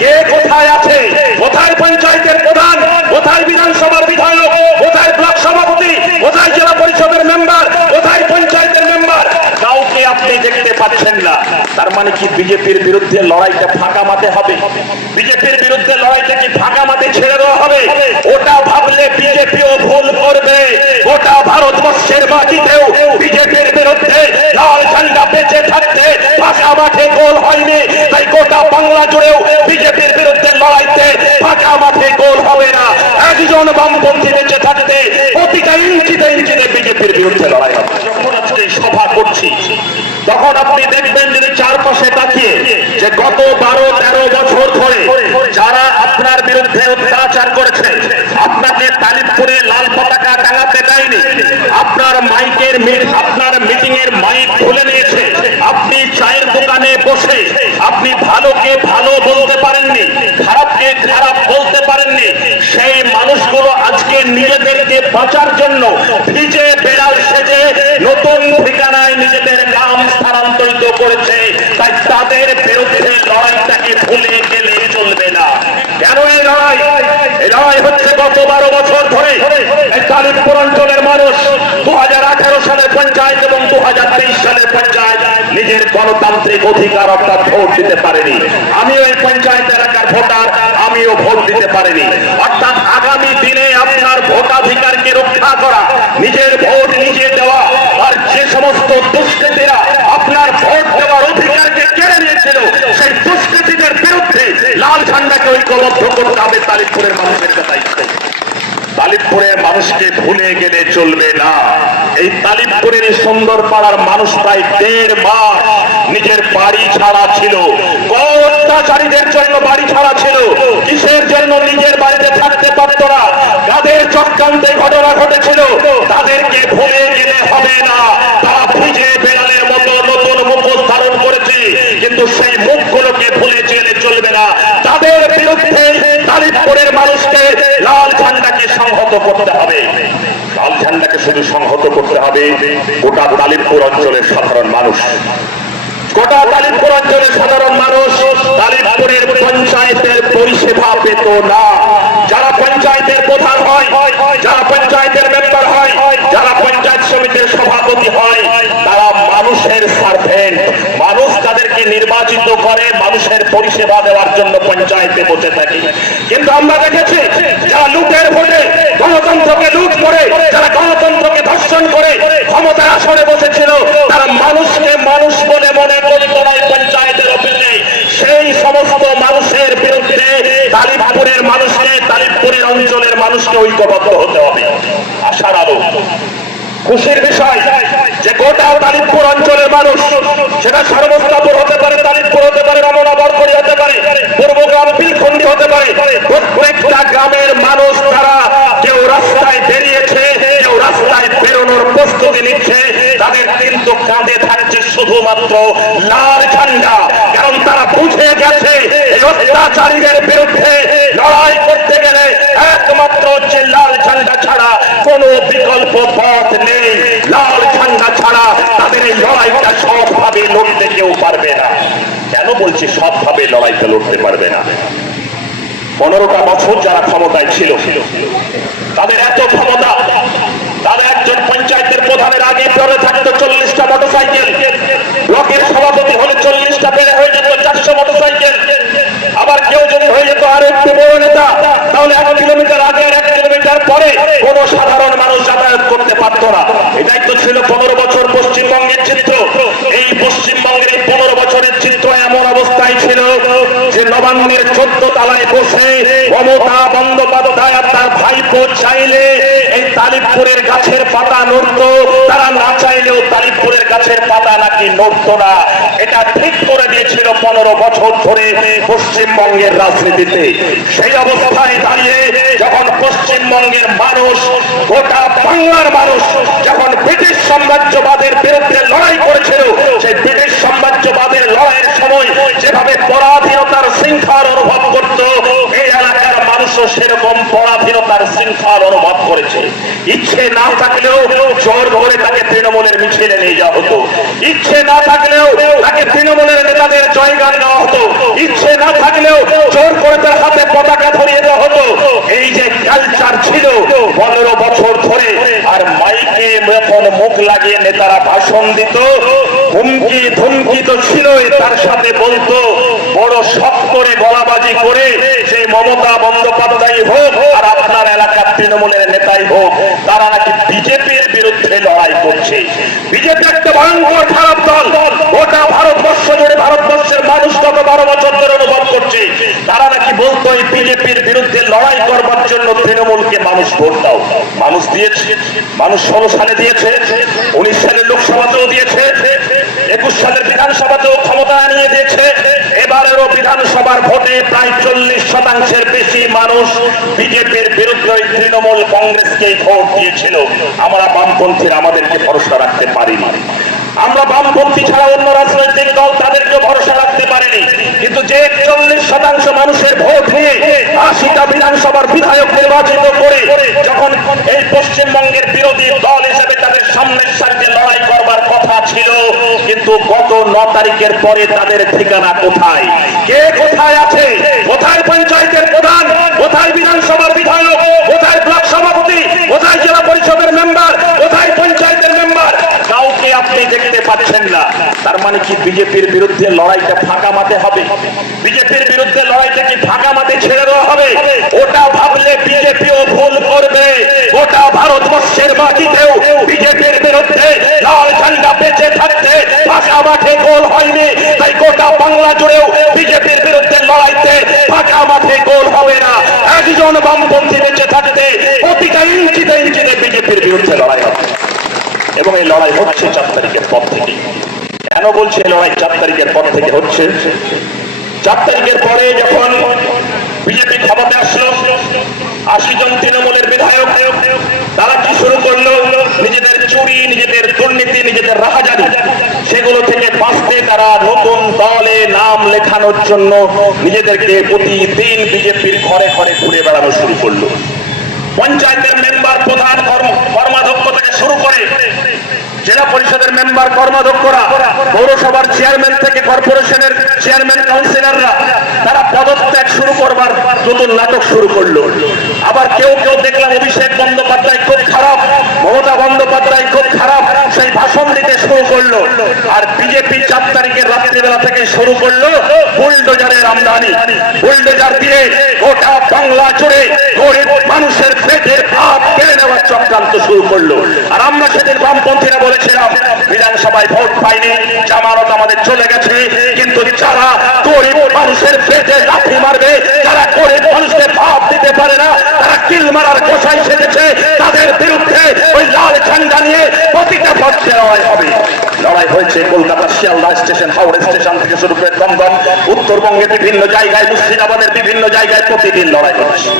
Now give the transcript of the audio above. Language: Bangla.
কে কোথায় আছে, কোথায় পঞ্চায়েতের প্রধান, কোথায় বিধানসভার বিধায়ক, কোথায় ব্লক সভাপতি, কোথায় জেলা পরিষদের মেম্বার, কোথায় পঞ্চায়েতের মেম্বার, কাউকে আপনি দেখতে পাচ্ছেন না। তার মানে কি বিজেপির বিরুদ্ধে লড়াইটা ফাঁকা মাঠে হবে? বিজেপির বিরুদ্ধে লড়াইটা কি ফাঁকা মাঠে ছেড়ে দেওয়া হবে? ওটা ভাবলে বিজেপিও ভুল করবে। গোটা ভারতবর্ষের মাটিতেও বিজেপির বিরুদ্ধে লাল ঝান্ডা বেঁচে থাকতে ফাঁকা মাঠে গোল হয়নি, তাই গোটা বাংলা জুড়েও বিজেপির বিরুদ্ধে লড়াইতে ফাঁকা মাঠে গোল হবে না। একজন বামপন্থী বেঁচে থাকতে প্রতিটা ইঞ্চিতে ইঞ্চিতে বিজেপির বিরুদ্ধে লড়াই হবে। যখন আজকে সভা করছি তখন আপনি দেখবেন যদি চারপাশে তাকিয়ে যে গত 12-13 বছর ধরে যারা আপনার বিরুদ্ধে অত্যাচার করেছে, আপনাকে তালিমপুরে লাল পতাকা টাঙাতে দেয়নি, আপনার আপনার মিটিং এর মাইক খুলে নিয়েছে, আপনি চায়ের দোকানে বসে আপনি ভালোকে ভালো বলতে পারেননি, খারাপকে খারাপ বলতে পারেননি, সেই মানুষগুলো আজকে নিজেদেরকে বাঁচার জন্য ভিজে বেড়াল সেজে নতুন ঠিকানায় নিজেদের নাম স্থানান্তরিত করেছে। তাই তাদের বিরুদ্ধে লড়াইটাকে ভুলে গেলে চলবে না। কেন এই লড়াই? এই লড়াই হচ্ছে গত 12 বছর ধরে কালিমপুর অঞ্চলের মানুষ 2018 সালে পঞ্চায়েত এবং 2023 সালে পঞ্চায়েত নিজের গণতান্ত্রিক অধিকার অর্থাৎ ভোট দিতে পারেনি। আমিও এই পঞ্চায়েত এলাকার ভোটার, আমিও ভোট দিতে পারিনি। অর্থাৎ আগামী দিনে আপনার ভোটাধিকারকে রক্ষা করা, নিজের ভোট নিজে দেওয়া, আর যে সমস্ত দুষ্কৃতীরা আপনার ভোট দেওয়ার অধিকারকে কেড়ে নিয়েছিল সেই দুষ্কৃতীদের বিরুদ্ধে লাল ঝান্ডাকে ঐক্যবদ্ধ করতে হবে তালিমপুরের মানুষের দায়িত্ব। তালিমপুরের মানুষকে ভুলে গেলে চলবে না। এই তালিমপুরের সুন্দর পাড়ার মানুষ প্রায় 1.5 মাস নিজের বাড়ি ছাড়া ছিল। অত্যাচারীদের জন্য বাড়ি ছাড়া ছিল। কিসের জন্য নিজের বাড়িতে থাকতে পারত না? কাদের চক্রান্তে ঘটনা ঘটেছিল? তাদেরকে ভুলে গেলে হবে না। তারা ভিজে বেড়ালের মতো নতুন মুখোশ ধারণ করেছে, কিন্তু সেই মুখগুলোকে ভুলে গেলে চলবে না। তাদের বিরুদ্ধে তালিমপুরের মানুষকে লাল ঝান্ডাকে সংহত করতে হবে। লাল ঝান্ডাকে শুধু সংহত করতে হবে গোটা তালিমপুর অঞ্চলের সাধারণ মানুষ। গোটা তালিমপুর অঞ্চলের সাধারণ মানুষ তালিমপুরের পঞ্চায়েতের পরিষেবা পেত না। যারা পঞ্চায়েতের প্রধান হয়, যারা পঞ্চায়েতের মেম্বার হয়, যারা পঞ্চায়েত সমিতির সভাপতি হয়, তারা মানুষের সার্ভেন্ট। মানুষ তাদেরকে নির্বাচিত করে মানুষের পরিষেবা দেওয়ার জন্য পঞ্চায়েতে বসে থাকে। কিন্তু আমরা দেখেছি যারা লুটের ভোটে গণতন্ত্রকে লুট করে, যারা গণতন্ত্রকে ধর্ষণ করে ক্ষমতার আসনে বসেছিল, তারা মানুষকে মানুষ বলে মনে করত না পঞ্চায়েতের অফিসে। সেই সমস্ত মানুষের বিরুদ্ধে তালিমপুরের মানুষকে, তালিমপুরের অঞ্চলের মানুষকে ঐক্যবদ্ধ হতে হবে। আশার আলো, খুশির বিষয় যে গোটা তালিমপুর অঞ্চলের মানুষ, সেটা সর্বস্তাপুর হতে পারে, তালিমপুর হতে পারে, রমনা বরকরি হতে পারে, পূর্বগ্রাম পিলখন্ডি হতে পারে, প্রত্যেকটা গ্রামের মানুষ তারা কেউ রাস্তায় বেরিয়েছে, কেউ রাস্তায় বেরোনোর প্রস্তুতি নিচ্ছে। তাদের কিন্তু কাঁধে থাকছে শুধুমাত্র লাল ঝান্ডা। কারণ তারা বুঝে গেছে এই অত্যাচারীদের বিরুদ্ধে লড়াই করতে গেলে একমাত্র হচ্ছে লাল ঝান্ডা ছাড়া কোনো বিকল্প পথ নেই। লাল ঝান্ডা ছাড়া তাদের এই লড়াইটা সবভাবে লড়তে কেউ পারবে না। কেন বলছি সবভাবে লড়াইটা লড়তে পারবে না? 15টা বছর যারা ক্ষমতায় ছিল তাদের এত ক্ষমতা, তারা একজন পঞ্চায়েতের প্রধানের আগে পরে থাকতো 40টা মোটরসাইকেল, ব্লকের সভাপতি হলে 40টা বেড়ে হয়ে যেত 400 মোটরসাইকেল। আবার কেউ যদি হয়ে যেত আর একটু বড় নেতা, তাহলে 1 কিলোমিটার আগে আর 1 কিলোমিটার পরে কোন সাধারণ মানুষ যাতায়াত করতে পারত না। এটাই তো ছিল 15 বছর পশ্চিমবঙ্গের চিত্র। এই পশ্চিমবঙ্গের এই 15 বছরের চিত্র এমন অবস্থায় ছিল যে নবান্নের 14 তলায় বসে মমতা বন্দ্যোপাধ্যায় আর তার ভাইপো চাইলে এই তালিমপুরের গাছের পাতা নড়ত, তারা না চাইলেও তালিমপুরের গাছের পাতা নাকি নড়ত না। এটা ঠিক করে দিয়েছিল 15 বছর ধরে পশ্চিমবঙ্গের রাজনীতিতে। সেই অবস্থায় দাঁড়িয়ে যখন পশ্চিমবঙ্গের মানুষ, গোটা বাংলার মানুষ যখন ব্রিটিশ সাম্রাজ্যবাদের বিরুদ্ধে লড়াই করেছিল, সেই ব্রিটিশ সাম্রাজ্যবাদের লড়াইয়ের সময় যেভাবে পরাধীনতার শৃঙ্খল অনুভব করত, এই এলাকার মানুষও সেরকম পরাধীনতার শৃঙ্খল অনুভব করেছে। ইচ্ছে না থাকলেও জোর ধরে তাকে তৃণমূলের মিছিলে নিয়ে যাওয়া হতো, ইচ্ছে না থাকলেও তাকে তৃণমূলের নেতাদের জয়গান দেওয়া হতো, ইচ্ছে না থাকলেও জোর ভাষণ দিত, হুমকি ধুমকি তো ছিলই, তার সাথে বলতো বড় শখ করে গলাবাজি করে সেই মমতা বন্দ্যোপাধ্যায় হোক আর আপনার এলাকার তৃণমূলের নেতাই হোক, তারা নাকি বিজেপির বিরুদ্ধে লড়াই করছে। বিজেপি একটা ভয়ঙ্কর খারাপ দল, গোটা ভারতবর্ষ জুড়ে ভারতবর্ষের মানুষ গত 12 বছর ধরে অনুভব করছে। তারা নাকি বলতো এই বিজেপির বিরুদ্ধে লড়াই করবার জন্য তৃণমূলকে মানুষ ভোট দাও। মানুষ দিয়েছে, মানুষ 16 সালে দিয়েছে, 19 সালের লোকসভাতেও দিয়েছে, 21 সালের বিধানসভাতেও ক্ষমতা আনিয়ে দিয়েছে। এবারেরও বিধানসভার ভোটে প্রায় 40% বেশি মানুষ বিজেপির বিরুদ্ধে তৃণমূল কংগ্রেসকে ভোট দিয়েছিল। আমরা বামপন্থীরা আমাদেরকে ভরসা রাখতে পারিনি। আমরা বামপন্থী ছাড়া অন্য রাজনৈতিক দল তাদেরকে ভরসা রাখতে পারেনি। কিন্তু যে 41% মানুষের ভোট নিয়ে 80টা বিধানসভার বিধায়ক নির্বাচিত করে যখন এই পশ্চিমবঙ্গের বিরোধী দল হিসেবে তাদের সামনের সারিতে লড়াই করবার কথা ছিল, কিন্তু গত 9 তারিখের পরে তাদের ঠিকানা কোথায়? কে কোথায় আছে? কোথায় পঞ্চায়েতের প্রধান? কোথায় বিধানসভার বিধায়ক? কোথায় ব্লক সভাপতি? কোথায় জেলা পরিষদের মেম্বার? কোথায় পঞ্চায়েতের মেম্বার? কাউকে আপনি দেখতে পাচ্ছেন না। তার মানে কি বিজেপির বিরুদ্ধে লড়াইটা ফাঁকা মাঠে হবে? বিজেপির বিরুদ্ধে লড়াইটা কি ফাঁকা মাঠে ছেড়ে দেওয়া হবে? ওটা ভাবলে বিজেপিও ভুল করবে। গোটা ভারতবর্ষের মাটিতেও বিজেপির বিরুদ্ধে লাল ঝান্ডা বেঁচে থাকতে ফাঁকা মাঠে গোল হয়নি, তাই গোটা বাংলা জুড়েও বিজেপির বিরুদ্ধে লড়াইতে ফাঁকা মাঠে গোল হবে না। একজন বামপন্থী বেঁচে থাকতে প্রতিটা ইঞ্চিতে ইঞ্চিতে বিজেপির বিরুদ্ধে লড়াই হবে। এবং এই লড়াই হচ্ছে 4 তারিখের পর থেকে। কেন বলছে লড়াই 4 তারিখের পর থেকে হচ্ছে? 4 তারিখের পরে যখন বিজেপি ক্ষমতায় আসলো, 80 জন তৃণমূলের বিধায়ক তারা কি শুরু করলো? নিজেদের চুরি, নিজেদের দুর্নীতি, নিজেদের রাহাজানি, সেগুলো থেকে বাঁচতে তারা নতুন দলে নাম লেখানোর জন্য নিজেদেরকে প্রতিদিন বিজেপির ঘরে ঘরে ঘুরে বেড়ানো শুরু করলো। পঞ্চায়েতের মেম্বার, প্রধান, কর্মাধ্যক্ষ থেকে শুরু করে জেলা পরিষদের মেম্বার, কর্মাধ্যক্ষরা, পৌরসভার চেয়ারম্যান থেকে কর্পোরেশনের চেয়ারম্যান, কাউন্সিলররা, তারা পদত্যাগ শুরু করবার নতুন নাটক শুরু করলো। আবার কেউ কেউ দেখলাম অভিষেক বন্দ্যোপাধ্যায় খুব খারাপ, মমতা বন্দ্যোপাধ্যায় খুব খারাপ, সেই ভাষণ দিতে শুরু করলো। আর বিজেপি 4 তারিখের রাত্রিবেলা থেকে শুরু করলো বুলডোজারের আমদানি। বুলডোজার দিয়ে গোটা বাংলা জুড়ে গরিব মানুষের পেটের ভাত কেড়ে নেওয়ার চক্রান্ত শুরু করলো। আর আমরা সেদিন বামপন্থীরা বলেছিলাম বিধানসভায় ভোট পাইনি, জামানত আমাদের চলে গেছে, কিন্তু যারা গরিব মানুষের পেটে লাথি মারবে, যারা গরিব মানুষকে ভাত দিতে পারে না, তারা কিল মারার গোসাই সেজেছে, তাদের বিরুদ্ধে ওই লাল ঝান্ডা নিয়ে প্রতিটা পক্ষে লড়াই হবে। লড়াই হয়েছে কলকাতা শিয়ালদা স্টেশন, হাওড়া স্টেশন থেকে শুরু করে দমদম, উত্তরবঙ্গের বিভিন্ন জায়গায়, মুর্শিদাবাদের বিভিন্ন জায়গায় প্রতিদিন লড়াই হচ্ছে।